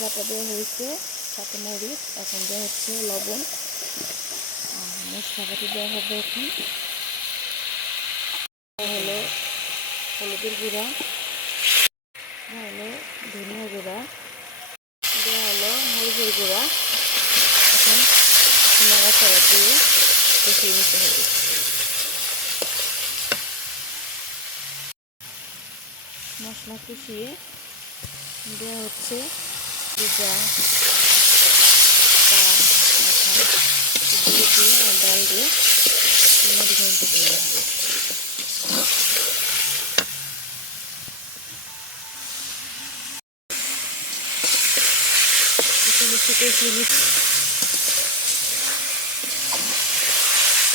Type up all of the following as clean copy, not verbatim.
বাটা দেওয়া হয়েছে, সাথে মরিচ, এখন দেওয়া হচ্ছে লবণ, মশলা পাতি দেওয়া হবে। এখন হলো হলুদের গুঁড়া, হলো ধনিয়া গুঁড়া, দেওয়া হলো মরিচের গুঁড়া। এখন নাড়াচাড়া দিয়ে কষিয়ে নিতে হবে। মশলা কষিয়ে দেওয়া হচ্ছে ভেজা পা মাথা দিয়ে আর ডাল দিয়ে মুড়ি ঘন্ট তৈরি হবে।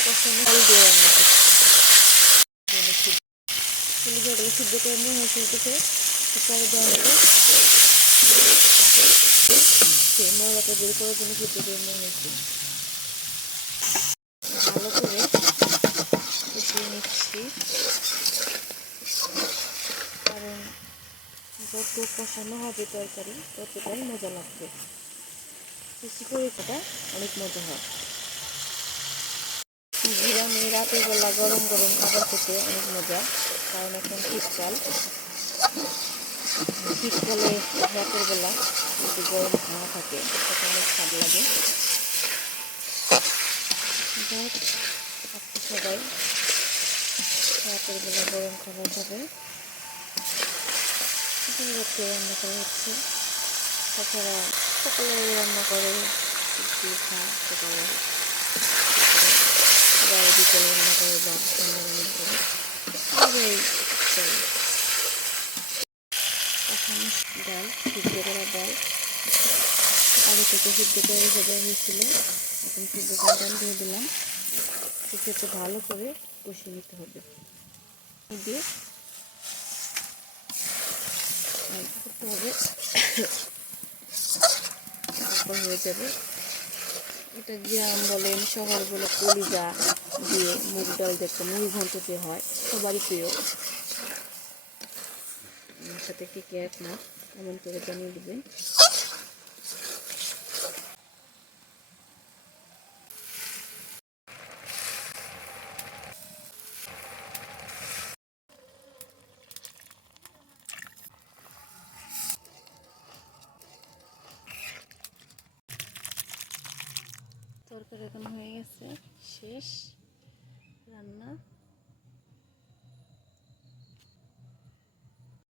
কষানো দিয়ে রান্না করছি। সিদ্ধ করে নিয়ে হয়েছে পরে দেওয়া হবে সেই ময়লাটা বের করার জন্য সিদ্ধ করে নেওয়া হয়েছে। ভালো করে কষিয়ে নিচ্ছি, কারণ যত কষানো হবে তরকারি ততটাই মজা লাগবে। বেশি করে এটা অনেক মজা হয়। গ্রামে রাতের বেলা গরম গরম খাবার খেতে অনেক মজা, কারণ এখন শীতকালে রাতের বেলা একটু গরম খাওয়া থাকে, সেটা অনেক স্বাদ লাগে। সবাই রাতের বেলা গরম খাবার খাবে, রান্না করা হচ্ছে। তাছাড়া সকালে রান্না করে খায়, সকালে বিকেলে রান্না করে বা সন্ধ্যা রান্না করে চলে। এখন ডাল, সিদ্ধ করা ডাল আগে থেকে সিদ্ধ করে রেখে দেওয়া হয়েছিল, এখন সিদ্ধ করা ডাল দিয়ে দিলাম। সেক্ষেত্রে ভালো করে কষিয়ে নিতে হবে দিয়ে করতে হবে, তারপর হয়ে যাবে। এটা গ্রাম বলেন শহর বলে কলিজা দিয়ে মুগ ডাল দেখতে মুড়ি ঘন্ট যে হয় সবারই প্রিয়। আমার সাথে কি কে একমত কমেন্ট করে জানিয়ে দেবেন। তরকারি এখন হয়ে গেছে, শেষ।